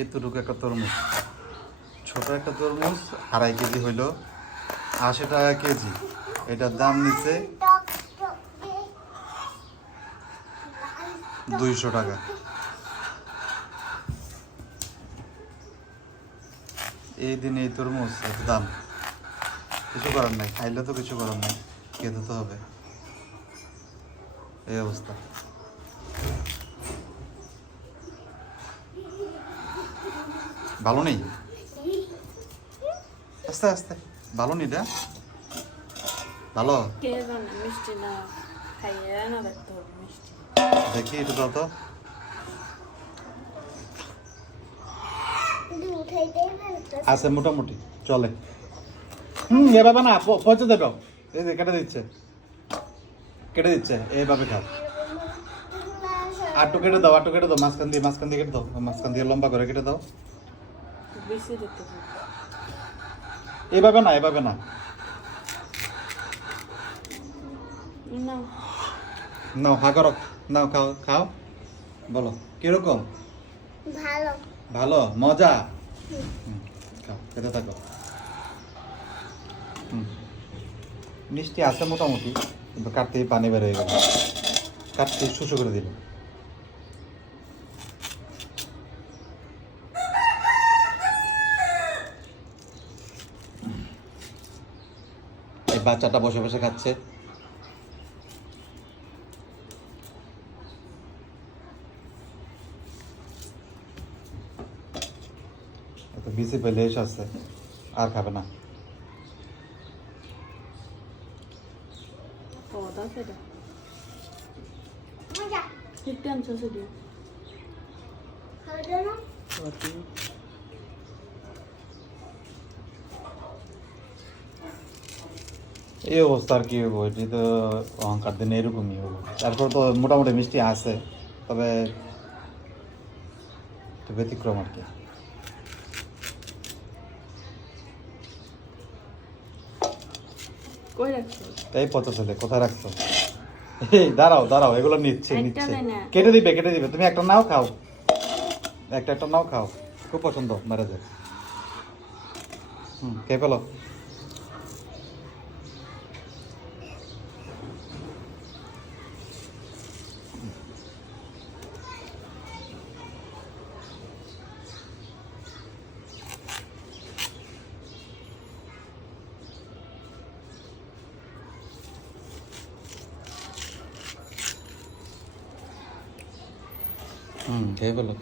এতটুকু একটা তরমুজ, ছোট একটা তরমুজ 2.5 কেজি হইল 80 টাকা কেজি। এটার দাম নিচ্ছে 200 টাকা। এই দিনে এই তরমুজ এত দাম, কিছু করার নাই, খাইলে তো কিছু করার নাই, খেতে তো হবে, এই অবস্থা। ভালো নেই, আস্তে আস্তে, ভালো নেই এটা, ভালো মিষ্টি না খাইয়ে না দেখতে হবে মিষ্টি। দেখি এটা দাও তো। আছে মোটামুটি চলে। এভাবে না পচে দেবে, এই যে কেটে দিচ্ছে, কেটে দিচ্ছে, এইভাবে খাও। আটটু কেটে দাও, আটটু কেটে দাও, মাঝখান দিয়ে কেটে দাও, মাঝখান দিয়ে লম্বা করে কেটে দাও। বেশি দিতে হবে। এভাবে না, এভাবে না, না নাও হা করো, নাও খাও, খাও, বলো কিরকম? ভালো। ভালো, মজা। খাও, খেতে থাকো। মিষ্টি আছে মোটামুটি, কিন্তু কাটতেই পানি বের হয়ে গেল, কাটতে শুষো করে দিল। এই বাচ্চাটা বসে বসে খাচ্ছে। বিসি পেলে এসে আসছে, আর খাবে না। ও দাও সেটা মজা। একটু আনছো শুধু খাওয়া দাও না? এই অবস্থা আর কি হবো, এটি তো অহংকার দিনে এরকমই হবো। তারপর তো মোটামুটি মিষ্টি আছে, তবে একটু ব্যতিক্রম আর কি। কই রাখছো? এই পচা ছেলে, কোথায় রাখছো? এই দাঁড়াও দাঁড়াও, এগুলো নিচ্ছে একটা নিচ্ছে, নে না। কেটে দিবে কেটে দিবে, তুমি একটা নাও খাও, একটা একটা নাও খাও, খুব পছন্দ মেরে যায়। খেয়ে ফেলো। খেয়ে ফেলো।